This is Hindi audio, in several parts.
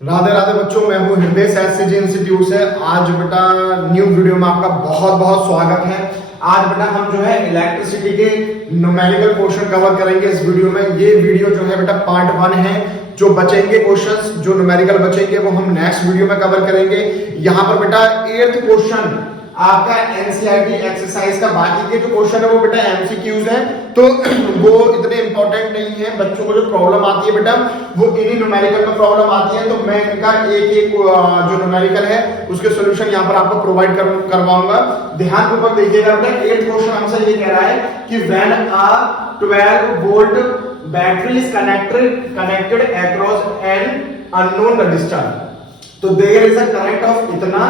राधे राधे बच्चों, मैं हूं हृदय एससीजी इंस्टीट्यूट से। आज बेटा न्यू वीडियो में आपका बहुत बहुत स्वागत है। आज बेटा हम जो है इलेक्ट्रिसिटी के न्यूमेरिकल क्वेश्चन कवर करेंगे इस वीडियो में। ये वीडियो जो है बेटा पार्ट 1 है। जो बचेंगे क्वेश्चंस, जो न्यूमेरिकल बचेंगे वो हम नेक्स्ट वीडियो में कवर करेंगे। यहाँ पर बेटा 8th क्वेश्चन आपका एनसीईआरटी एक्सरसाइज का, बाकी के जो क्वेश्चन है वो बेटा एमसीक्यूज हैं, तो वो इतने इंपॉर्टेंट नहीं है। बच्चों को जो प्रॉब्लम आती है बेटा वो इन्हीं न्यूमेरिकल में प्रॉब्लम आती है, तो मैं इनका एक एक जो न्यूमेरिकल है उसके सॉल्यूशन यहाँ पर आपको प्रोवाइड करवाऊंगा। ध्यानपूर्वक देखिएगा बेटा। 8th क्वेश्चन हमसे ये कह रहा है कि when a 12 volt battery is connected across an unknown resistor, तो there is a current of इतना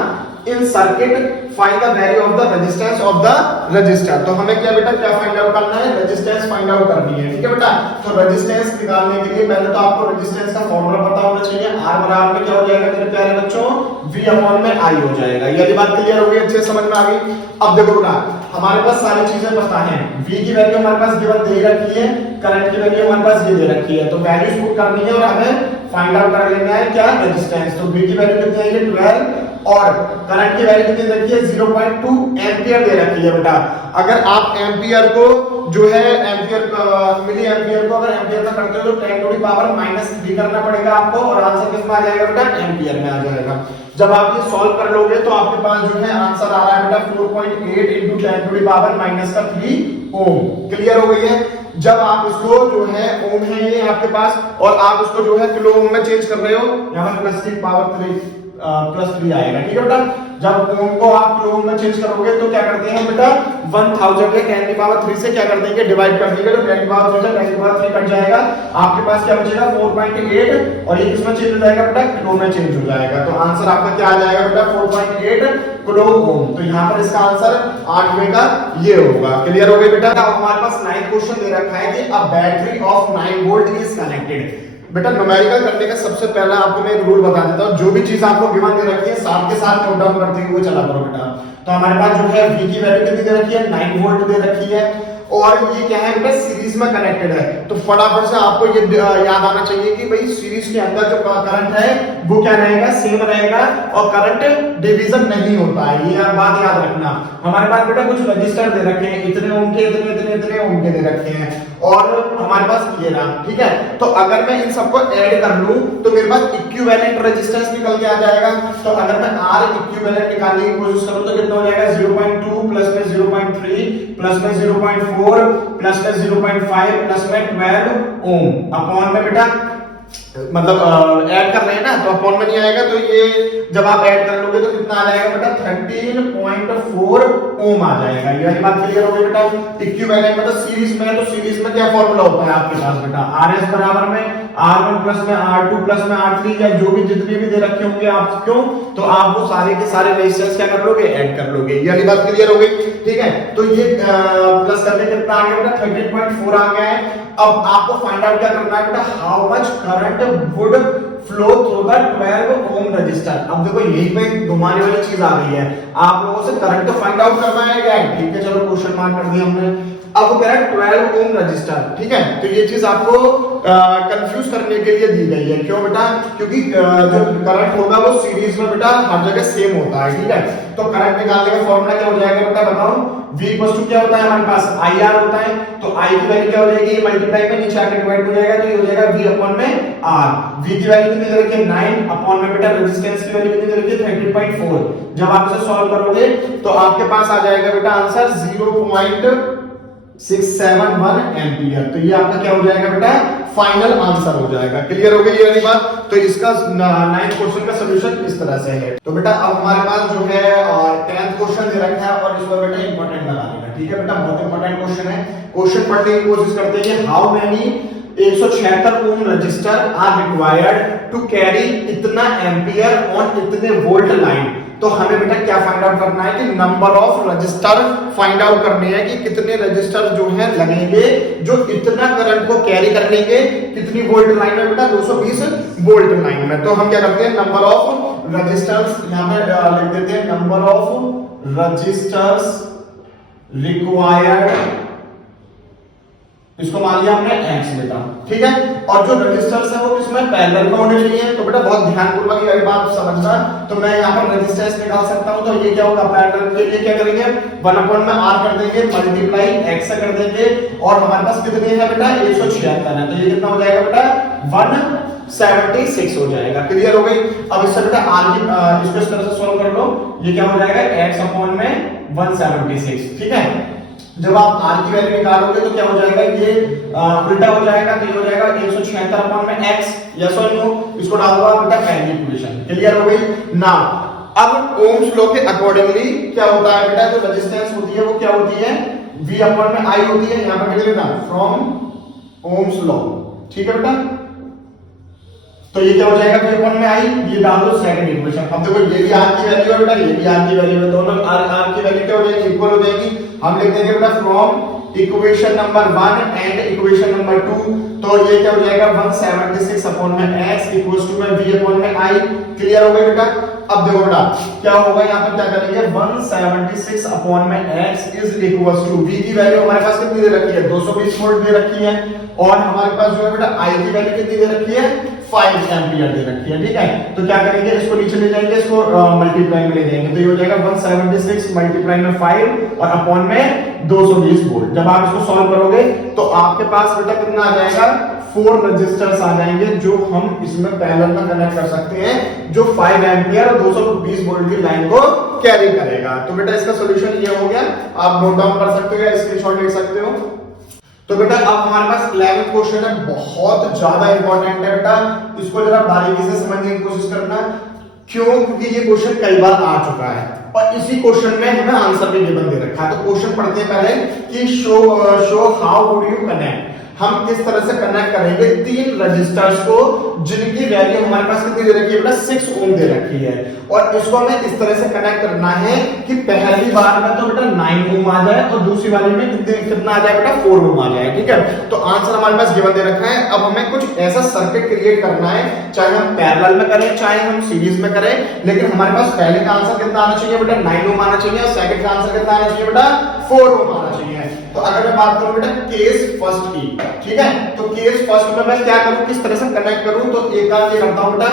in circuit, find the value of the resistance of the resistor. तो हमें क्या बेटा क्या फाइंड आउट करना है? रेजिस्टेंस फाइंड आउट करनी है। ठीक है बेटा। तो रेजिस्टेंस निकालने के लिए पहले तो आपको रेजिस्टेंस का फॉर्मूला पता होना चाहिए। R बराबर में क्या हो जाएगा मेरे प्यारे बच्चों? V अपॉन में I हो जाएगा। ये बात क्लियर हो गई, अच्छे समझ में आ गई। अब देखो बेटा, हमारे पास सारी चीजें पता है। V की वैल्यू हमारे पास गिवन दे रखी है, करंट की वैल्यू हमारे पास ये दे रखी है, तो वैल्यूज पुट करनी है और हमें फाइंड आउट कर लेना है क्या? रेजिस्टेंस। तो V की वैल्यू कितनी आई है? 12, और करंट की वैल्यू कितनी रखी है? 0.2 एंपियर दे रखी है बेटा। अगर आप एंपियर को जो है एंपियर मिली एंपियर को अगर एंपियर में करते हो तो 10 टू द पावर -3 करना पड़ेगा आपको, और आंसर किस में आ जाएगा बेटा? एंपियर में आ जाएगा। जब आप ये सॉल्व कर लोगे तो आपके पास जो है आंसर आ रहा है बेटा 4.8 into 10 to the power -3 ohm. Clear हो गई है। जब आप इसको जो है ओम है ये आपके पास, और आप उसको जो है किलो ओम में चेंज कर रहे हो, यहाँ +3 आएगा। ठीक है बेटा। जब ओम को आप किलो ओम में चेंज करोगे तो क्या करते हैं बेटा? 1000 के 10 की पावर 3 से क्या कर देंगे? डिवाइड कर देंगे, तो 10 की पावर 3 से 10 की पावर 3 कट जाएगा। आपके पास क्या बचेगा? 4.8, और ये किसमें चेंज हो जाएगा बेटा? किलो में चेंज हो जाएगा। तो आंसर आपका क्या आ जाएगा बेटा? 4.8 किलो ओम। तो यहाँ पर इसका आंसर 8वें का ये होगा। क्लियर हो गई बेटा। अब हमारे पास 9th क्वेश्चन दे रखा है कि a battery of 9 volt is connected. बेटा न्यूमेरिकल करने का सबसे पहला आपको मैं एक रूल बता देता हूँ। जो भी चीज आपको गिवन दे रखी है साथ के साथ नोट डाउन करते हुए चला करो बेटा। तो हमारे पास जो है V की वैल्यू कितनी दे रखी है? 9 वोल्ट दे रखी है, और ये क्या है बेटा? सीरीज में कनेक्टेड है। तो फटाफट से आपको ये याद आना चाहिए कि भाई सीरीज के अंदर जो करंट है वो क्या रहेगा? सेम रहेगा, और करंट डिवीजन नहीं होता है। ये बात याद रखना। हमारे पास बेटा कुछ रजिस्टर दे रखे हैं, इतने ओम के, इतने ओम के दे रखे हैं, और हमारे पास ये रहा। ठीक है। तो अगर मैं इन सबको ऐड कर लूं तो मेरे पास इक्विवेलेंट रेजिस्टेंस निकल के आ जाएगा। तो अगर मैं R इक्विवेलेंट निकालने की कोशिश करूं तो कितना हो जाएगा? 0.2 प्लस में 0.3 प्लस में 0.4 प्लस में 0.5 प्लस में 12 ओम अपॉन में बेटा, मतलब ऐड कर रहे हैं ना, तो अपॉन में नहीं आएगा। तो ये जब आप ऐड कर लोगे तो कितना आ जाएगा बेटा? 13.4 ओम आ जाएगा। ये बात क्लियर हो गई बेटा। इक्विवेलेंट मतलब सीरीज में है, तो सीरीज में क्या फॉर्मूला होता है आपके पास बेटा? RS बराबर में R1 प्लस में R2 प्लस में R3, या जो भी जितने भी दे रखे होंगे आप, क्यों? तो आप वो सारे के सारे रेजिस्टेंस क्या कर लोगे? ऐड कर लोगे। ये बात क्लियर हो गई। ठीक है। तो ये प्लस करने कितना आ गया बेटा? 13.4 आ गया है। अब आपको फाइंड आउट क्या करना है बेटा? How much current would flow through the 12 ohm resistor. अब देखो यही पे घुमाने वाली चीज आ गई है। आप लोगों से करंट तो फाइंड आउट करना है क्या? ठीक है, चलो क्वेश्चन मार्क कर दिया हमने। अब कह रहा है 12 ओम रजिस्टर। ठीक है। तो ये चीज आपको कंफ्यूज करने के लिए दी गई है। क्यों बेटा? क्योंकि जो करंट होगा वो सीरीज में बेटा हर जगह सेम होता है। ठीक है। तो करंट निकालने का फॉर्मूला क्या हो जाएगा बेटा? बताओ। V क्या होता है हमारे पास? IR होता है। तो I की वैल्यू क्या हो जाएगी? मल्टीप्लाई में नीचे आके डिवाइड हो जाएगा, तो ये हो जाएगा V अपॉन में R। V की वैल्यू कितनी दे रखी है? 9 अपॉन में बेटा रेजिस्टेंस की वैल्यू कितनी दे रखी है? 13.4। जब आप इसे सॉल्व करोगे तो आपके पास आ जाएगा बेटा आंसर 0.671 एंपियर। तो ये आपका क्या हो जाएगा बेटा? फाइनल आंसर हो जाएगा। क्लियर हो गई ये वाली बात। तो इसका 9th क्वेश्चन का सॉल्यूशन इस तरह से है। तो बेटा अब हमारे पास जो है 10th क्वेश्चन दे रखा है, और इसको बेटा इंपॉर्टेंट लगा देना। ठीक है बेटा, बहुत इंपॉर्टेंट क्वेश्चन है। क्वेश्चन पढ़ने की कोशिश करते हैं। How many 176 ohm resistor are required to carry इतना एंपियर ऑन इतने वोल्ट लाइन। तो हमें बेटा क्या फाइंड आउट करना है कि number of resistor find out करने हैं, कि कितने रजिस्टर जो है लगेंगे जो इतना करंट को कैरी कर लेंगे। कितनी वोल्ट लाइन में बेटा? 220 वोल्ट लाइन में। तो हम क्या करते हैं? नंबर ऑफ रजिस्टर्स यहां पे लिख देते हैं। नंबर ऑफ रजिस्टर्स रिक्वायर्ड इसको मान लिया हमने x बेटा, ठीक है। और जो रजिस्टर्स है वो किसमें पैरेलल में होने चाहिए। तो बेटा बहुत ध्यानपूर्वक ये बात समझना। तो मैं यहाँ पर रजिस्टर्स निकाल सकता हूँ। तो ये क्या होगा, पैरेलल के लिए क्या करेंगे, 1/r कर देंगे, मल्टीप्लाई x से कर देंगे। और हमारे पास कितने हैं बेटा, 176 है। तो ये कितना हो जाएगा बेटा, 176 हो जाएगा। क्लियर हो गई। अब इससे बेटा इसको इस तरह से सॉल्व कर लो। ये क्या हो जाएगा, x अपॉन में 176, ठीक है। जब आप r की वैल्यू निकालोगे तो क्या हो जाएगा, ये उल्टा हो जाएगा। तो ये हो जाएगा 176 अपॉन में x, यस और नो। इसको डाल दो आप बेटा पहली इक्वेशन। क्लियर हो गई ना। अब ओम्स लॉ के अकॉर्डिंगली क्या होता है बेटा, जो रेजिस्टेंस होती है वो क्या होती है, v अपॉन में i होती है। यहां पर लिख लेना फ्रॉम ओम्स लॉ, ठीक है बेटा। तो ये क्या हो जाएगा, v अपॉन में i, ये डाल दो सेकंड इक्वेशन। अब देखो ये भी r की वैल्यू है बेटा, ये भी r की वैल्यू है, दोनों r की वैल्यू क्या हो जाएगी, इक्वल हो जाएगी। हम लिख देंगे बेटा from equation number 1 and equation number 2। तो ये क्या हो जाएगा, 176 अपॉन में x इक्वल्स टू में v अपॉन में i। क्लियर हो गया बेटा। अब देखो बेटा क्या होगा, यहाँ पर क्या करेंगे, 176 अपॉन में x is equals to v की वैल्यू हमारे पास कितनी दे रखी है, 220 वोल्ट दे रखी है। और हमारे पास जो है बेटा i की वैल्यू कितनी दे रखी है, 5 एम्पियर दे रखी है, ठीक है। तो क्या करेंगे, इसको नीचे ले जाएंगे, इसको मल्टीप्लाई में ले जाएंगे। तो ये हो जाएगा 176 मल्टीप्लाई में 5 और अपॉन में 220 वोल्ट। जब आप इसको सॉल्व करोगे तो आपके पास बेटा कितना आ जाएगा, 4 रजिस्टर्स आ जाएंगे जो हम इसमें पैरेलल में कनेक्ट कर सकते हैं, जो 5 एम्पियर और 220 वोल्ट की लाइन को कैरी करेगा। तो बेटा इसका सॉल्यूशन ये हो गया, आप नोट डाउन कर सकते हो या स्क्रीनशॉट ले सकते हो। तो बेटा अब हमारे पास 11th क्वेश्चन है, बहुत ज्यादा इंपॉर्टेंट है बेटा, इसको जरा बारीकी से समझने की कोशिश करना। क्यों, क्योंकि ये क्वेश्चन कई बार आ चुका है और इसी क्वेश्चन में हमें आंसर भी गिवन दे रखा है। तो क्वेश्चन पढ़ते हैं पहले कि show how would you connect, हम किस तरह से कनेक्ट करेंगे 3 रजिस्टर्स को जिनकी वैल्यू हमारे पास कितनी दे रखी है बेटा, 6 ओम दे रखी है। और इसको हमें इस तरह से कनेक्ट करना है कि पहली बार में तो बेटा 9 ओम आ जाए और दूसरी वाली में कितना आ जाए बेटा, 4 ओम आ जाए, ठीक है। तो आंसर हमारे पास गिवन दे रखा है। अब हमें कुछ ऐसा सर्किट क्रिएट करना है, चाहे हम पैरेलल में करें चाहे हम सीरीज में करें, लेकिन हमारे पास पहले का आंसर कितना आना चाहिए बेटा, 9 ओम आना चाहिए और सेकंड का आंसर कितना आना चाहिए बेटा, 4 ओम आना चाहिए। तो अगर मैं बात करूं बेटा केस फर्स्ट की, ठीक है, तो केस फर्स्ट में मैं क्या करूं, किस तरह से कनेक्ट करूं, तो एक काम ये करता हूं बेटा,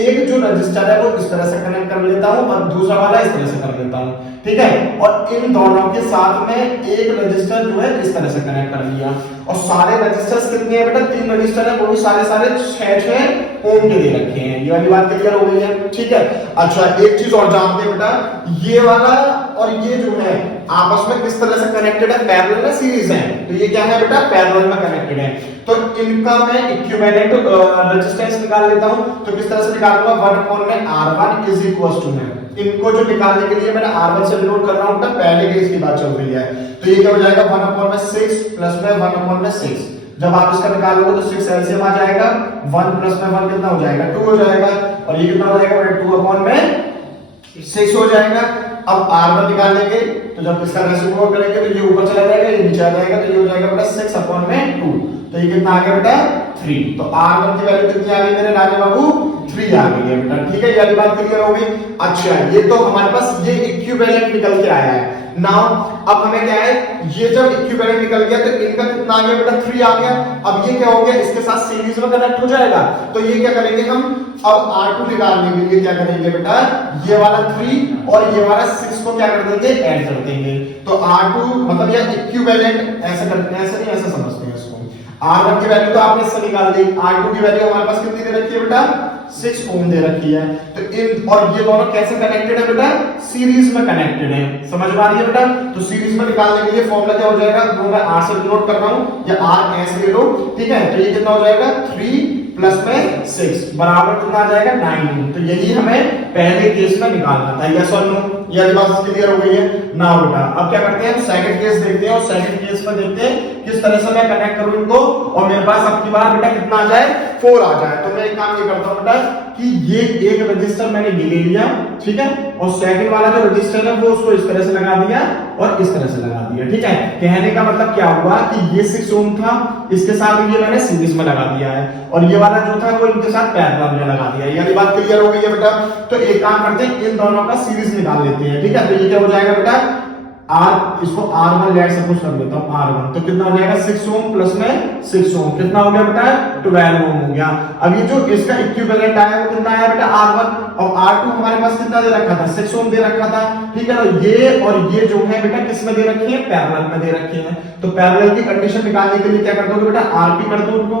एक जो रजिस्टर है वो इस तरह से कनेक्ट कर लेता हूं और दूसरा वाला इस तरह से कर लेता हूं, ठीक है। और इन दोनों के साथ में एक रजिस्टर जो है इस तरह से कनेक्ट कर लिया। और सारे रजिस्टर्स कितने हैं बेटा, 3 रजिस्टर है, वो भी सारे 6 ओम के दे रखे हैं। ये वाली बात क्लियर हो गई है, ठीक है। अच्छा एक चीज और जानते हैं बेटा, ये वाला और ये जो है आपस में किस तरह से कनेक्टेड है, पैरेलल में सीरीज है। तो ये क्या है बेटा, पैरेलल में कनेक्टेड है। तो इनका मैं इक्विवेलेंट रेजिस्टेंस निकाल लेता हूं। तो किस तरह से निकालूंगा, 1/r1 इज इक्वल्स टू में, इनको जो निकालने के लिए मैंने r1 से डिनोट कर रहा हूं बेटा, पहले केस की बात चल रही है। तो ये क्या हो जाएगा, 1/6 प्लस में 1/6। जब आप इसका निकालोगे तो 6 एलसीएम आ जाएगा, 1 प्लस में 1 कितना हो जाएगा, 2 हो जाएगा। और ये कितना हो जाएगा, 2/6 हो जाएगा। अब r1 निकालेंगे तो जब इसका रेसिप्रोकल करेंगे तो ये ऊपर चला जाएगा, ये नीचे आ जाएगा। तो ये हो जाएगा बेटा 6/2। तो ये कितना आ गया बेटा, 3। तो r1 की वैल्यू कितनी आ गई मेरे राजे बाबू, 3 आ गई है बेटा, ठीक है। ये बात क्लियर हो गई। अच्छा ये तो हमारे पास ये इक्विवेलेंट निकल के आया है। नाउ अब हमें क्या है, ये जब इक्विवेलेंट निकल गया तो इनका कितना आ गया बेटा, 3 आ गया। अब ये क्या हो गया, इसके साथ सीरीज में कनेक्ट हो जाएगा। तो ये क्या करेंगे हम, अब r2 निकालने के लिए क्या करेंगे बेटा, ये वाला 3 और ये वाला 6 को क्या कर देंगे, ऐड कर देंगे। तो r2 मतलब ये इक्विवेलेंट ऐसे करते हैं, ऐसे नहीं ऐसे समझते हैं इसको। r1 की वैल्यू तो आपने इससे निकाल दी, r2 की वैल्यू हमारे पास कितनी दे रखी है बेटा, 6 ओम दे रखी है। तो इन और ये दोनों कैसे कनेक्टेड है बेटा, सीरीज में कनेक्टेड है। समझ में आ रही है बेटा। तो सीरीज में निकालने के लिए फॉर्मूला क्या हो जाएगा, वो मैं r से डिनोट कर रहा हूं, या r ऐसे ले लो, ठीक है। तो ये कितना हो जाएगा, 3 प्लस में 6 बराबर कितना आ जाएगा, 9। तो यही हमें पहले केस में निकालना था। यस और नो, ये बात क्लियर हो गई है ना बेटा। अब क्या करते हैं, सेकंड केस देखते हैं और सेकंड केस में देखते हैं किस तरह से मैं कनेक्ट करूं इनको और मेरे पास अब की बार बेटा कितना आ जाए, 4 आ जाए। तो मैं एक काम ये करता हूं बेटा कि ये एक रजिस्टर मैंने ये ले लिया, ठीक है, और सेकंड वाला जो रजिस्टर है वो उसको इस तरह से लगा दिया और इस तरह से लगा दिया, ठीक है। कहने का मतलब क्या हुआ कि ये 6 ओम था, इसके साथ ये मैंने सीरीज में लगा दिया है, और ये वाला जो था वो इनके साथ पैरेलल में लगा दिया। ये बात क्लियर हो गई है बेटा। तो एक काम करते हैं, इन दोनों का सीरीज निकाल लेते हैं, ठीक है। तो ये क्या हो जाएगा बेटा, आर, इसको R1 लेट सपोज कर लेता हूँ R1, तो कितना हो जाएगा 6 ओम प्लस में 6 ओम, कितना हो गया बेटा 12 ओम हो गया। अब ये जो इसका इक्विवेलेंट आया वो कितना आया बेटा R1, और R2 हमारे पास कितना दे रखा था 6 ओम दे रखा था, ठीक है। तो ये और ये जो है बेटा किस में दे रखी है, पैरेलल में दे रखी है। तो पैरेलल की कंडीशन निकालने के लिए क्या कर दोगे बेटा, RP कर दो उनको,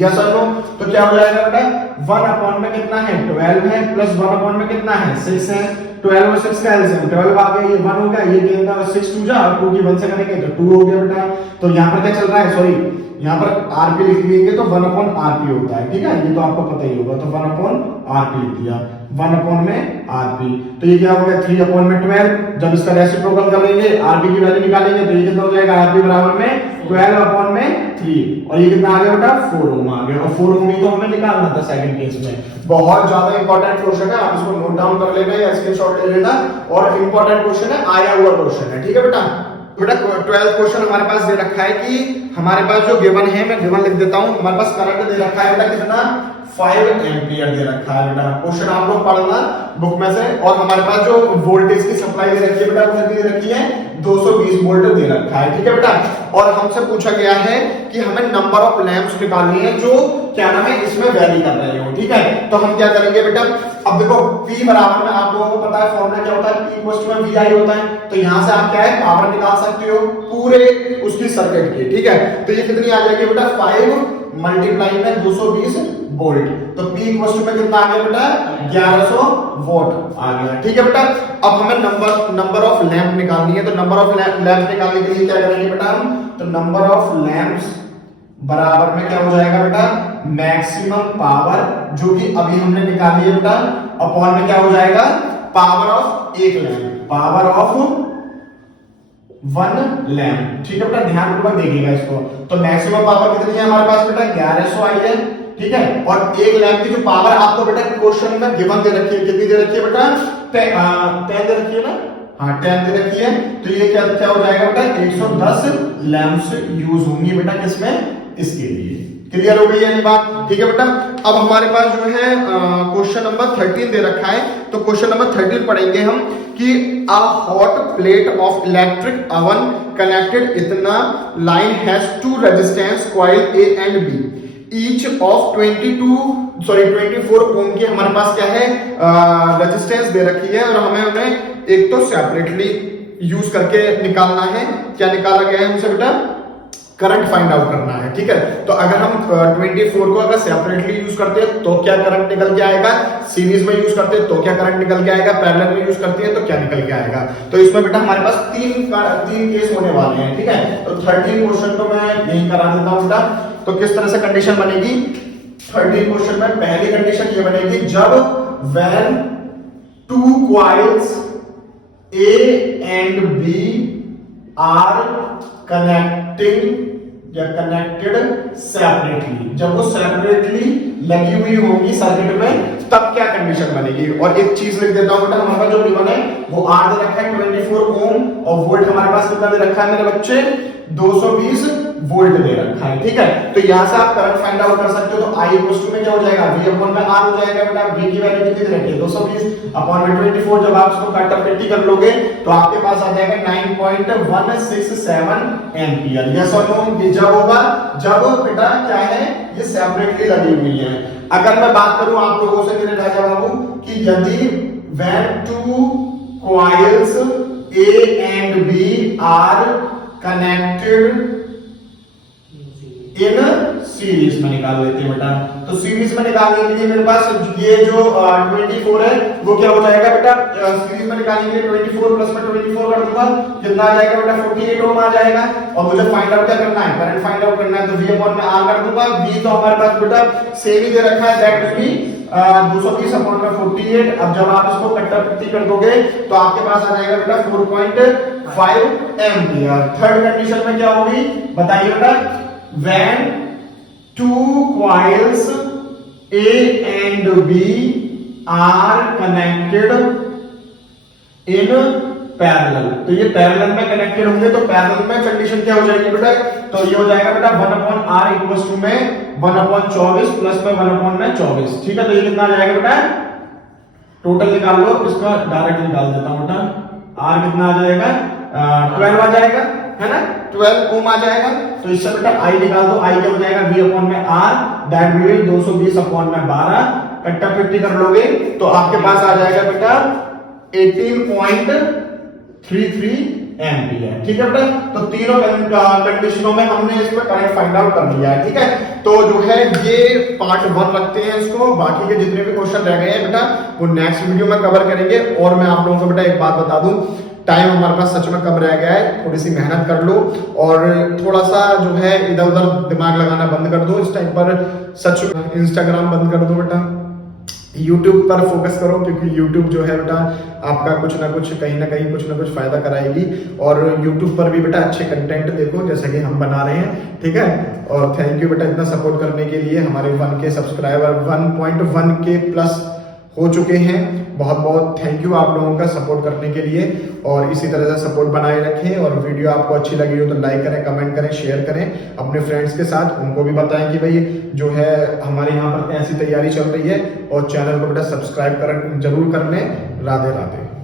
यस और नो। तो क्या हो जाएगा बेटा 1 अपॉन में कितना है 12 है, प्लस 1 अपॉन में कितना है 6 है, 12 और 6 का एलसीएम 12 आ गया, ये 1 हो गया, ये गेंदा 6 2 जा, और 2 की 1 से करेंगे तो 2 हो गया बेटा। तो यहाँ पर क्या चल रहा है, सॉरी यहाँ पर आरपी लिख दिएंगे तो 1 अपॉन आरपी होता है, ठीक है, ये तो आपको पता ही होगा। तो 1 अपॉन आरपी लिख दिया, 1 अपॉन में आरपी, तो ये क्या हो गया 3 अपॉन में 12। जब इसका रेसिप्रोकल करेंगे आरपी की वैल्यू निकालेंगे तो ये कितना हो जाएगा, आरपी बराबर में 12 अपॉन में 3, और ये कितना आ गया बेटा 4 ओम आ गया। और 4 ओम ही तो हमें निकालना था सेकंड केस में। बहुत ज्यादा इंपॉर्टेंट क्वेश्चन है, आप इसको नोट डाउन कर लेना या स्क्रीनशॉट ले लेना, और इंपॉर्टेंट क्वेश्चन है, आया हुआ क्वेश्चन है, ठीक है बेटा। बेटा 12th क्वेश्चन हमारे पास दे रखा है कि हमारे पास जो गिवन है, मैं गिवन लिख देता हूं, हमारे पास करंट दे रखा है बेटा कितना 5 एम्पियर दे रखा है बेटा। क्वेश्चन आप लोग पढ़ना बुक में से। और हमारे पास जो वोल्टेज की सप्लाई दे रखी है बेटा, वो कितनी दे रखी है 220 वोल्ट दे रखा है, ठीक है बेटा। और हमसे पूछा गया है कि हमें नंबर ऑफ लैंप्स निकालनी है जो क्या नाम है इसमें वैरी कर रहे हो, ठीक है। तो हम क्या करेंगे बेटा, अब देखो P बराबर में आप लोगों को पता है फॉर्मूला क्या होता है, P इक्वल टू VI होता है। तो यहां से आप क्या है पावर निकाल सकते हो पूरे उसकी सर्किट की, ठीक है। तो ये कितनी आ जाएगी बेटा 5 मल्टीप्लाई में 220 वोल्ट, तो P इक्वल टू में कितना आ गया बेटा 1100 वोल्ट आ गया, ठीक है बेटा। अब हमें नंबर ऑफ लैंप निकालनी है, तो नंबर ऑफ लैंप निकालने के लिए क्या करेंगे बेटा हम, तो नंबर ऑफ लैंप्स बराबर में क्या हो जाएगा बेटा मैक्सिमम पावर जो कि अभी हमने निकाली है बेटा, अपॉन में क्या हो जाएगा पावर ऑफ एक लैंप, पावर ऑफ 1 लैंप, ठीक है बेटा। ध्यानपूर्वक देखिएगा इसको। तो मैक्सिमम पावर कितनी है हमारे पास बेटा 1100 आई है, ठीक है। और एक लैंप की जो पावर आपको बेटा क्वेश्चन में गिवन दे रखी है, कितनी दे रखी है बेटा 10 दे रखी है ना, हाँ 10 दे रखी है। तो ये क्या क्या हो जाएगा बेटा 110 लैंप्स यूज होंगी बेटा किसमें, इसके लिए। क्लियर हो गई है बात, ठीक है बेटा। अब हमारे पास जो है क्वेश्चन नंबर 13 दे रखा है, तो क्वेश्चन नंबर 13 पढ़ेंगे हम कि a hot plate of electric oven connected इतना line has 2 resistance coil A and B each of 24 ohm की हमारे पास क्या है रेजिस्टेंस दे रखी है, और हमें उन्हें एक तो सेपरेटली यूज करके निकालना है। क्या निकाला गया है उनसे बेटा, करंट फाइंड आउट करना है, ठीक है। तो अगर हम 24 को अगर सेपरेटली यूज करते हैं तो क्या करंट निकल के आएगा, सीरीज में यूज करते हैं तो क्या करंट निकल के आएगा, पैरेलल में यूज करते हैं तो क्या निकल के आएगा। तो इसमें बेटा हमारे पास तीन केस होने वाले हैं, ठीक है। तो 13 क्वेश्चन तो मैं यही करा देता हूं बेटा। तो किस तरह से कंडीशन बनेगी 13 क्वेश्चन में, पहली कंडीशन ये बनेगी जब when 2 coils A and B are connecting या कनेक्टेड सेपरेटली, जब वो सेपरेटली लगी हुई होगी सर्किट में तब क्या कंडीशन बनेगी। और एक चीज लिख देता हूं बेटा, हमारा जो गिवन है वो R दे रखा है 24 ओम, और वोल्ट हमारे पास कितना दे रखा है मेरे बच्चे 220 वोल्ट दे रखा है, ठीक है। तो यहां से आप करंट फाइंड आउट कर सकते हो। तो I इक्वल में क्या हो जाएगा V अपॉन में R हो जाएगा बेटा। V की वैल्यू कितनी दे रखी है 220 अपॉन में 24, जब आप इसको काटा पलटी कर लोगे तो आपके पास आ जाएगा 9.167 एम्पियर। यस और नो, ये जब होगा जब बेटा क्या है ये सेपरेटली लगी हुई है। अगर मैं बात करूं आप लोगों से मेरे राजा बाबू कि यदि when 2 coils A and B are connected in series में निकाल लेते हैं बेटा। तो सीरीज में निकालने के लिए मेरे पास ये जो 24 है वो क्या हो जाएगा बेटा, सीरीज में निकालने के लिए 24 प्लस में 24 कर दूंगा, कितना आ जाएगा बेटा 48 ओम आ जाएगा। और मुझे फाइंड आउट क्या करना है, करंट फाइंड आउट करना है, तो V अपॉन में R कर दूंगा। V तो हमारे पास बेटा सेम ही दे रखा है, दैट विल बी 220 अपॉन में 48। अब जब आप इसको कट्टा पट्टी कर दोगे तो आपके पास आ जाएगा बेटा 4.5 एम्पियर। थर्ड कंडीशन में क्या होगी बताइए बेटा, when 2 coils A and B are connected in parallel, तो ये पैरेलल में कनेक्टेड होंगे। तो पैरेलल में कंडीशन क्या हो जाएगी बेटा, तो ये हो जाएगा बेटा 1 अपॉन R इक्वल टू में 1 अपॉन 24 प्लस में 1 अपॉन में 24, ठीक है। तो ये कितना आ जाएगा बेटा, टोटल निकाल लो, इसका डायरेक्ट निकाल देता हूं बेटा। R कितना आ जाएगा 12 आ जाएगा, है ना, 12 ओम आ जाएगा। तो इससे बेटा आई निकाल दो, आई क्या हो जाएगा V अपॉन में R, दैट विल 220 अपॉन में 12, कट्टा 50 कर लोगे तो आपके पास आ जाएगा बेटा 18.33 एम्पियर। ठीक है बेटा, तो तीनों कंडीशनों में हमने इसमें करंट फाइंड आउट कर लिया है। ठीक है, तो जो है ये पार्ट 1 रखते हैं इसको, बाकी के जितने भी क्वेश्चन रह गए हैं बेटा वो नेक्स्ट वीडियो में कवर करेंगे। और मैं आप लोगों को बेटा एक बात बता दूं, टाइम हमारे पास सच में कम रह गया है, थोड़ी सी मेहनत कर लो और थोड़ा सा जो है इधर उधर दिमाग लगाना बंद कर दो इस टाइम पर। सच इंस्टाग्राम बंद कर दो बेटा, YouTube पर फोकस करो, क्योंकि YouTube जो है बेटा आपका कुछ ना कुछ कहीं ना कहीं कुछ ना कुछ फायदा कराएगी। और YouTube पर भी बेटा अच्छे कंटेंट देखो जैसा कि हम बना रहे हैं। ठीक है, और थैंक यू बेटा इतना सपोर्ट करने के लिए। हमारे 1K सब्सक्राइबर 1.1K प्लस हो चुके हैं। बहुत बहुत थैंक यू आप लोगों का सपोर्ट करने के लिए, और इसी तरह से सपोर्ट बनाए रखें। और वीडियो आपको अच्छी लगी हो तो लाइक करें, कमेंट करें, शेयर करें अपने फ्रेंड्स के साथ, उनको भी बताएं कि भाई जो है हमारे यहाँ पर ऐसी तैयारी चल रही है। और चैनल को बेटा सब्सक्राइब कर जरूर कर लें। राधे राधे।